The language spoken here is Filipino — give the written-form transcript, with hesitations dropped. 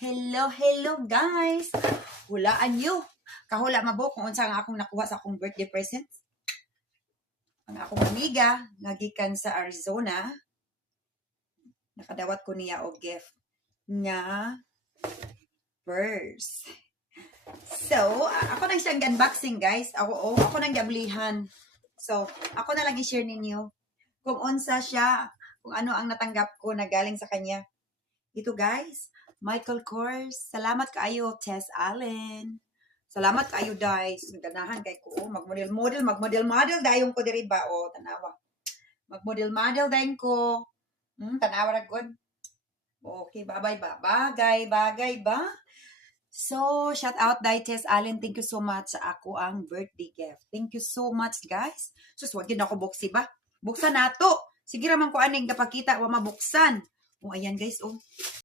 Hello guys. Hulaan nyo. Kahula mabo kung unsa nga akong nakuha sa akong birthday present. Ang akong amiga nagikan sa Arizona. Nakadawat ko niya og gift nga purse. So, ako nang siyang unboxing guys. Ako nang gablihan. So, ako na lang i-share ninyo kung unsa siya, kung ano ang natanggap ko na galing sa kanya. Ito guys, Michael Kors. Salamat kaayo, Tess Allen. Salamat kaayo guys. Ganahan kay ko. Magmodel dayon ko diri ba o tanawa. Magmodel dayon ko. Tanawa ra good. Okay, bagay ba? So, shout out dai Tess Allen. Thank you so much sa ako ang birthday gift. Thank you so much guys. Sus, wag yun ako buksi ba? Buksan nato. Sige raman ko aning kapakita wa mabuksan. O ayan guys, oh.